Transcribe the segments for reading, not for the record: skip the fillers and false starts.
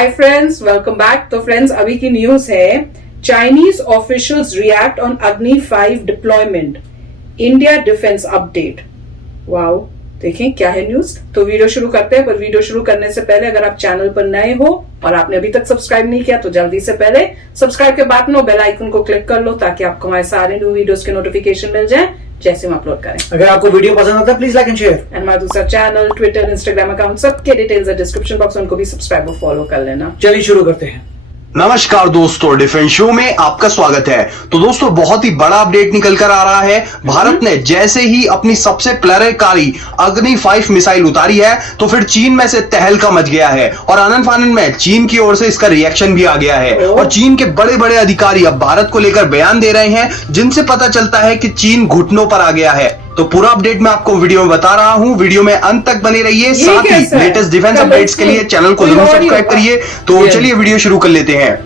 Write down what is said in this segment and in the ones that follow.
Hi friends, welcome back. तो friends, अभी की न्यूज है, चाइनीज ऑफिशियल्स रिएक्ट ऑन अग्नि 5 deployment, India defence update. Wow, देखें क्या है न्यूज। तो वीडियो शुरू करते हैं, पर वीडियो शुरू करने से पहले अगर आप चैनल पर नए हो और आपने अभी तक सब्सक्राइब नहीं किया तो जल्दी से पहले सब्सक्राइब के बाद में बेल आइकन को क्लिक कर लो, ताकि आपको हमारे सारे न्यू वीडियोस के नोटिफिकेशन मिल जाए जैसे हम अपलोड करें। अगर आपको वीडियो पसंद आता है please like and share. And हमारा दूसरा चैनल, ट्विटर, इंस्टाग्राम अकाउंट, सबके डिटेल्स है डिस्क्रिप्शन बॉक्स में, उनको भी सब्सक्राइब और फॉलो कर लेना। चलिए शुरू करते हैं। नमस्कार दोस्तों, डिफेंस शो में आपका स्वागत है। तो दोस्तों, बहुत ही बड़ा अपडेट निकल कर आ रहा है। भारत ने जैसे ही अपनी सबसे प्रलयकारी अग्नि 5 मिसाइल उतारी है तो फिर चीन में से तहलका मच गया है और आनन फानन में चीन की ओर से इसका रिएक्शन भी आ गया है और चीन के बड़े बड़े अधिकारी अब भारत को लेकर बयान दे रहे हैं, जिनसे पता चलता है कि चीन घुटनों पर आ गया है। तो पूरा अपडेट मैं आपको वीडियो में बता रहा हूं, वीडियो में अंत तक बने रहिए। साथ ही लेटेस्ट डिफेंस अपडेट्स के लिए चैनल को जरूर सब्सक्राइब करिए। तो चलिए वीडियो शुरू कर लेते हैं।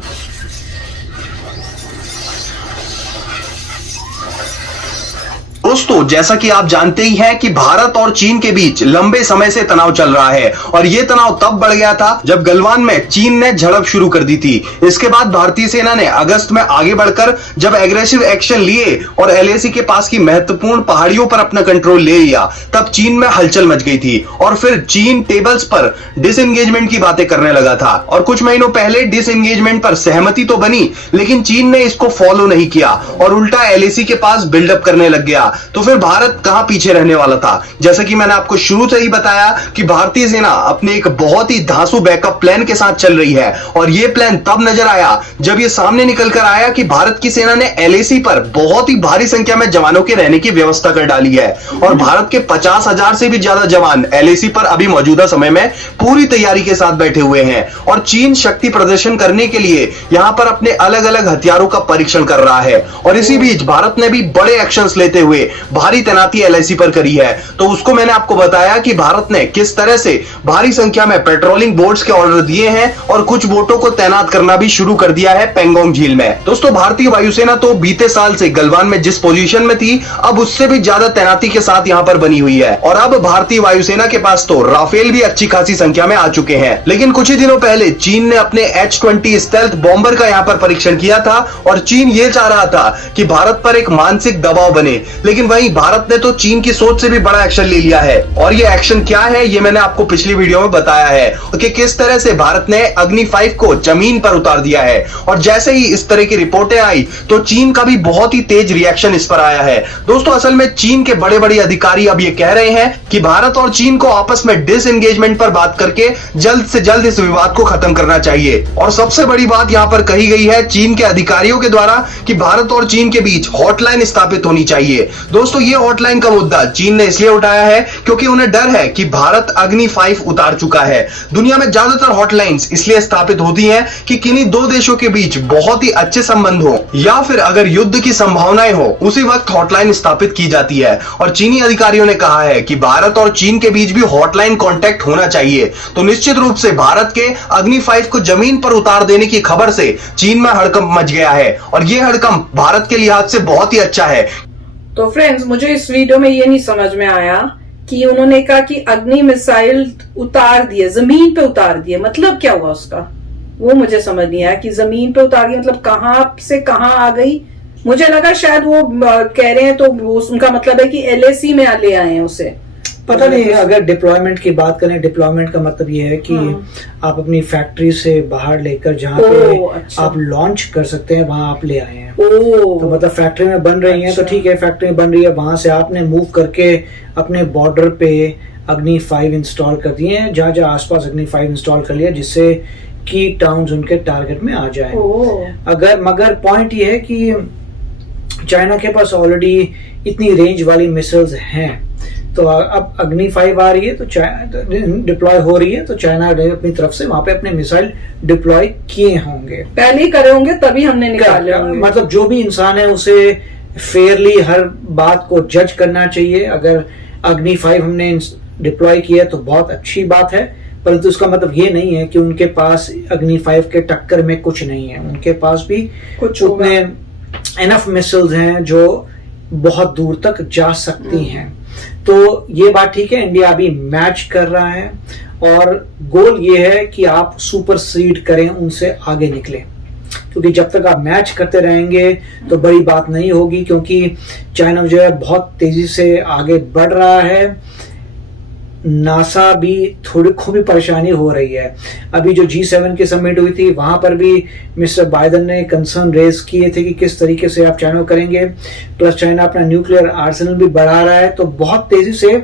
दोस्तों, जैसा कि आप जानते ही हैं कि भारत और चीन के बीच लंबे समय से तनाव चल रहा है और यह तनाव तब बढ़ गया था जब गलवान में चीन ने झड़प शुरू कर दी थी। इसके बाद भारतीय सेना ने अगस्त में आगे बढ़कर जब एग्रेसिव एक्शन लिए और एलएसी के पास की महत्वपूर्ण पहाड़ियों पर अपना कंट्रोल ले लिया, तब चीन में हलचल मच गई थी और फिर चीन टेबल्स पर डिसएंगेजमेंट की बातें करने लगा था। और कुछ महीनों पहले डिसएंगेजमेंट पर सहमति तो बनी, लेकिन चीन ने इसको फॉलो नहीं किया और उल्टा एलएसी के पास बिल्डअप करने लग गया। तो फिर भारत कहां पीछे रहने वाला था। जैसा कि मैंने आपको शुरू से ही बताया कि भारतीय सेना अपने एक बहुत ही धांसू बैकअप प्लान के साथ चल रही है और यह प्लान तब नजर आया जब यह सामने निकल कर आया कि भारत की सेना ने एलएसी पर बहुत ही भारी संख्या में जवानों के रहने की व्यवस्था कर डाली है और भारत के 50,000 से भी ज्यादा जवान एलएसी पर अभी मौजूदा समय में पूरी तैयारी के साथ बैठे हुए हैं और चीन शक्ति प्रदर्शन करने के लिए यहां पर अपने अलग अलग हथियारों का परीक्षण कर रहा है। और इसी बीच भारत ने भी बड़े एक्शंस लेते हुए भारी तैनाती एलएसी पर करी है। तो उसको मैंने आपको बताया कि भारत ने किस तरह से भारी संख्या में पेट्रोलिंग बोट्स के ऑर्डर दिए हैं और कुछ बोटों को तैनात करना भी शुरू कर दिया है पेंगोंग झील में। दोस्तों, भारतीय वायुसेना तो बीते साल से गलवान में जिस पोजीशन में थी, अब उससे भी ज्यादा तैनाती के साथ यहां पर बनी हुई है और अब भारतीय वायुसेना के पास तो राफेल भी अच्छी खासी संख्या में आ चुके हैं। लेकिन कुछ ही दिनों पहले चीन ने अपने H-20 स्टेल्थ बॉम्बर का यहां पर परीक्षण किया था और चीन ये चाह रहा था कि भारत पर एक मानसिक दबाव बने, लेकिन वहीं भारत ने तो चीन की सोच से भी बड़ा एक्शन ले लिया है। और ये एक्शन क्या है, ये मैंने आपको पिछली वीडियो में बताया है कि किस तरह से भारत ने अग्नि 5 को जमीन पर उतार दिया है। और जैसे ही इस तरह की रिपोर्टें आई तो चीन का भी बहुत ही तेज रिएक्शन इस पर आया है। दोस्तों, असल में चीन के बड़े बड़े अधिकारी अब ये कह रहे हैं कि भारत और चीन को आपस में डिसएंगेजमेंट पर बात करके जल्द से जल्द इस विवाद को खत्म करना चाहिए। और सबसे बड़ी बात यहां पर कही गई है चीन के अधिकारियों के द्वारा कि भारत और चीन के बीच हॉटलाइन स्थापित होनी चाहिए। दोस्तों, ये हॉटलाइन का मुद्दा चीन ने इसलिए उठाया है क्योंकि उन्हें डर है कि भारत अग्नि 5 उतार चुका है। दुनिया में ज्यादातर हॉटलाइंस इसलिए स्थापित होती हैं कि किन्हीं दो देशों के बीच बहुत ही अच्छे संबंध हो या फिर अगर युद्ध की संभावनाएं हो, उसी वक्त हॉटलाइन स्थापित की जाती है। और चीनी अधिकारियों ने कहा है कि भारत और चीन के बीच भी हॉटलाइन कांटेक्ट होना चाहिए। तो निश्चित रूप से भारत के अग्नि 5 को जमीन पर उतार देने की खबर से चीन में हड़कंप मच गया है और यह हड़कंप भारत के लिहाज से बहुत ही अच्छा है। तो फ्रेंड्स, मुझे इस वीडियो में ये नहीं समझ में आया कि उन्होंने कहा कि अग्नि मिसाइल उतार दिए, जमीन पे उतार दिए, मतलब क्या हुआ उसका, वो मुझे समझ नहीं आया कि जमीन पे उतार दिया मतलब कहां से कहां आ गई। मुझे लगा शायद वो कह रहे हैं तो उनका मतलब है कि एलएसी में ले आए हैं उसे। पता नहीं, अगर डिप्लॉयमेंट की बात करें, डिप्लॉयमेंट का मतलब ये है कि आप अपनी फैक्ट्री से बाहर लेकर जहाँ पे अच्छा। आप लॉन्च कर सकते हैं वहां आप ले आए हैं। तो मतलब फैक्ट्री में बन रही है तो ठीक है, फैक्ट्री में बन रही है, वहां से आपने मूव करके अपने बॉर्डर पे अग्नि 5 इंस्टॉल कर दिए हैं, जहाँ जहाँ आसपास अग्नि 5 इंस्टॉल कर लिया, जिससे की टाउन्स उनके टारगेट में आ जाए। मगर पॉइंट ये है कि चाइना के पास ऑलरेडी इतनी रेंज वाली मिसाइल्स हैं, तो अब अग्नि 5 आ रही है तो डिप्लॉय हो रही है, तो चाइना ने अपनी तरफ से वहां पे अपने मिसाइल डिप्लॉय किए होंगे, पहले ही करे होंगे तभी हमने निकाले होंगे। मतलब जो भी इंसान है उसे फेयरली हर बात को जज करना चाहिए। अगर अग्नि 5 हमने डिप्लॉय किया तो बहुत अच्छी बात है, परंतु उसका मतलब ये नहीं है कि उनके पास अग्नि 5 के टक्कर में कुछ नहीं है। उनके पास भी कुछ उतने एनफ मिसाइल्स हैं जो बहुत दूर तक जा सकती हैं। तो ये बात ठीक है, इंडिया अभी मैच कर रहा है और गोल ये है कि आप सुपर सीड करें, उनसे आगे निकले, क्योंकि जब तक आप मैच करते रहेंगे तो बड़ी बात नहीं होगी, क्योंकि चाइना जो है बहुत तेजी से आगे बढ़ रहा है। नासा भी थोड़ी को भी परेशानी हो रही है। अभी जो G7 की समिट हुई थी वहां पर भी मिस्टर बाइडेन ने कंसर्न रेज किए थे कि किस तरीके से आप चाइना करेंगे, प्लस चाइना अपना न्यूक्लियर आर्सेनल भी बढ़ा रहा है, तो बहुत तेजी से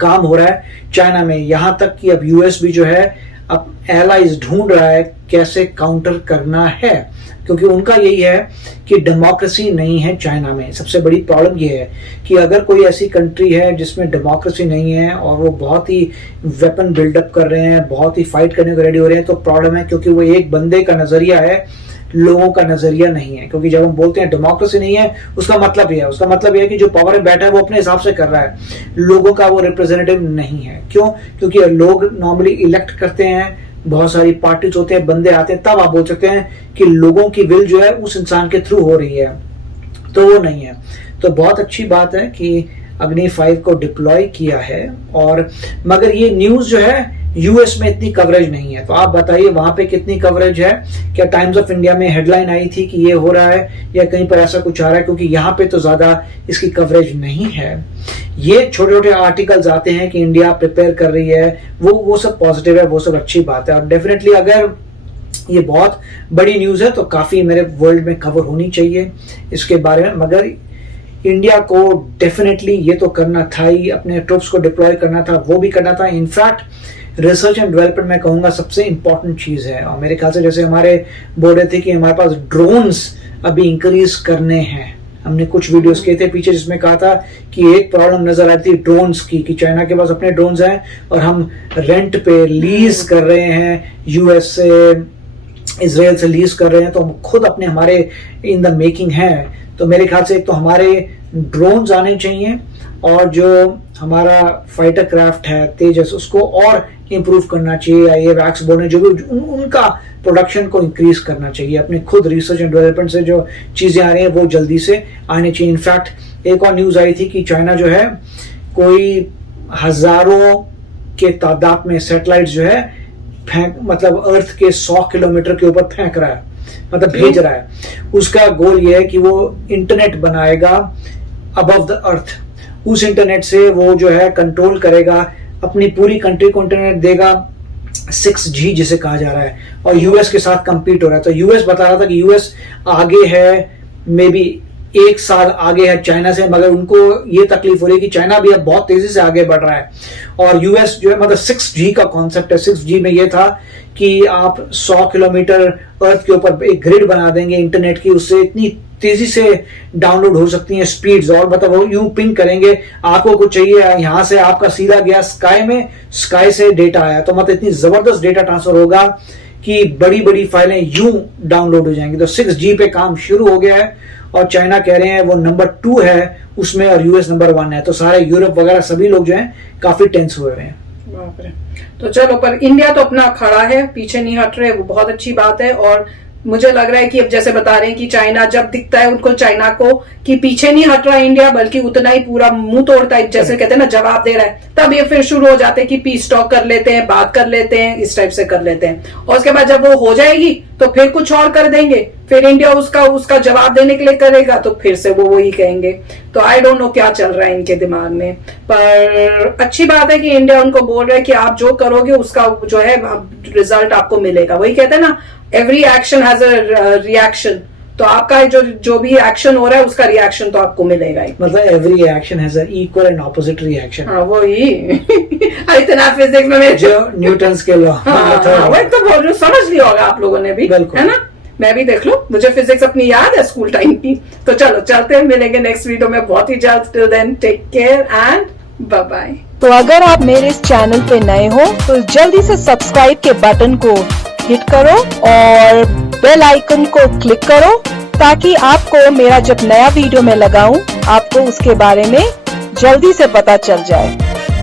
काम हो रहा है चाइना में। यहां तक कि अब यूएस भी जो है अब एलाइज ढूंढ रहा है कैसे काउंटर करना है, क्योंकि उनका यही है कि डेमोक्रेसी नहीं है चाइना में। सबसे बड़ी प्रॉब्लम यह है कि अगर कोई ऐसी कंट्री है जिसमें डेमोक्रेसी नहीं है और वो बहुत ही वेपन बिल्डअप कर रहे हैं, बहुत ही फाइट करने को रेडी हो रहे हैं, तो प्रॉब्लम है, क्योंकि वो एक बंदे का नजरिया है, लोगों का नजरिया नहीं है। क्योंकि जब हम बोलते हैं डेमोक्रेसी नहीं है, उसका मतलब यह है कि जो पावर में बैठा है वो अपने हिसाब से कर रहा है, लोगों का वो रिप्रेजेंटेटिव नहीं है। क्यों? क्योंकि लोग नॉर्मली इलेक्ट करते हैं, बहुत सारी पार्टीज होते हैं, बंदे आते हैं, तब आप बोल सकते हैं कि लोगों की विल जो है उस इंसान के थ्रू हो रही है, तो वो नहीं है। तो बहुत अच्छी बात है कि अग्नि 5 को डिप्लॉय किया है, और मगर ये न्यूज जो है यूएस में इतनी कवरेज नहीं है। तो आप बताइए वहां पे कितनी कवरेज है? क्या टाइम्स ऑफ इंडिया में हेडलाइन आई थी कि ये हो रहा है, या कहीं पर ऐसा कुछ आ रहा है? क्योंकि यहाँ पे तो ज्यादा इसकी कवरेज नहीं है। ये छोटे छोटे आर्टिकल्स आते हैं कि इंडिया प्रिपेयर कर रही है, वो सब पॉजिटिव है, वो सब अच्छी बात है। और डेफिनेटली अगर ये बहुत बड़ी न्यूज है तो काफी मेरे वर्ल्ड में कवर होनी चाहिए इसके बारे में। मगर इंडिया को डेफिनेटली ये तो करना था ही, अपने ट्रूप्स को डिप्लॉय करना था, वो भी करना था। इनफैक्ट रिसर्च एंड डेवलपमेंट मैं कहूंगा सबसे इंपॉर्टेंट चीज है। और मेरे ख्याल से जैसे हमारे बोल रहे थे कि हमारे पास ड्रोन्स अभी इंक्रीज करने हैं, हमने कुछ वीडियोस किए थे पीछे जिसमें कहा था कि एक प्रॉब्लम नजर आती थी ड्रोन्स की, कि चाइना के पास अपने ड्रोन्स हैं और हम रेंट पे लीज कर रहे हैं, यूएस से, इजराइल से लीज कर रहे हैं, तो हम खुद अपने हमारे इन द मेकिंग हैं। तो मेरे ख्याल से एक तो हमारे ड्रोन्स आने चाहिए, और जो हमारा फाइटर क्राफ्ट है तेजस, उसको और इंप्रूव करना चाहिए। ये वैक्स बोर्ड जो भी उनका प्रोडक्शन को इंक्रीज करना चाहिए। अपने खुद रिसर्च एंड डेवलपमेंट से जो चीजें आ रही हैं वो जल्दी से आनी चाहिए। इनफैक्ट एक और न्यूज आई थी कि चाइना जो है कोई हजारों के तादाद में सैटेलाइट जो है मतलब अर्थ के 100 किलोमीटर के ऊपर फेंक रहा है, मतलब भेज रहा है। उसका गोल ये है कि वो इंटरनेट बनाएगा अबव द अर्थ। उस इंटरनेट से वो जो है कंट्रोल करेगा, अपनी पूरी कंट्री को इंटरनेट देगा, 6G जिसे कहा जा रहा है, और यूएस के साथ कंपीट हो रहा है। तो यूएस बता रहा था कि यूएस आगे है, मे बी 1 साल आगे है चाइना से, मगर उनको ये तकलीफ हो रही है कि चाइना भी अब बहुत तेजी से आगे बढ़ रहा है। और यूएस जो है मतलब 6G का कॉन्सेप्ट है। 6G में ये था कि आप 100 किलोमीटर अर्थ के ऊपर एक ग्रिड बना देंगे इंटरनेट की, उससे इतनी तेजी से डाउनलोड हो सकती हैं स्पीड्स, और मतलब वो यूं पिंग करेंगे, आपको कुछ चाहिए यहां से, आपका सीधा गया स्काई में, स्काई से डेटा आया, तो मतलब इतनी जबरदस्त डेटा ट्रांसफर होगा कि बड़ी बड़ी फाइलें यूं डाउनलोड हो जाएंगी। तो 6G पे काम शुरू हो गया है, और चाइना कह रहे हैं वो नंबर 2 है उसमें, और यूएस नंबर 1 है। तो सारे यूरोप वगैरह सभी लोग जो हैं काफी टेंस हुए हैं। बाप रे। तो चलो, पर इंडिया तो अपना खड़ा है, पीछे नहीं हट रहे, वो बहुत अच्छी बात है। और मुझे लग रहा है कि अब जैसे बता रहे हैं कि चाइना जब दिखता है उनको, चाइना को कि पीछे नहीं हट रहा इंडिया, बल्कि उतना ही पूरा मुंह तोड़ता है, जैसे कहते हैं ना जवाब दे रहा है, तब ये फिर शुरू हो जाते हैं कि पीस टॉक कर लेते हैं, बात कर लेते हैं, इस टाइप से कर लेते हैं। और उसके बाद जब वो हो जाएगी तो फिर कुछ और कर देंगे, फिर इंडिया उसका जवाब देने के लिए करेगा, तो फिर से वो वही कहेंगे। तो आई डोंट नो क्या चल रहा है इनके दिमाग में। पर अच्छी बात है कि इंडिया उनको बोल रहा है कि आप जो करोगे उसका जो है रिजल्ट आपको मिलेगा। वही कहते हैं ना, every action has a reaction. तो आपका जो भी एक्शन हो रहा है उसका रिएक्शन तो आपको मिलेगा ही। मतलब every action has a equal and opposite reaction. हाँ वही इतना फिजिक्स में जो न्यूटन्स के लॉ, वही तो बोल रही हूँ, समझ लिया होगा आप लोगों ने भी, है ना। मैं भी देख लो, मुझे फिजिक्स अपनी याद है स्कूल टाइम की। तो चलो चलते हैं, मिलेंगे नेक्स्ट वीडियो में बहुत ही जल्द। Till then take care and bye bye. तो अगर आप मेरे इस चैनल पे नए हो तो जल्दी से सब्सक्राइब के बटन को हिट करो और बेल आइकन को क्लिक करो, ताकि आपको मेरा जब नया वीडियो मैं लगाऊं आपको उसके बारे में जल्दी से पता चल जाए।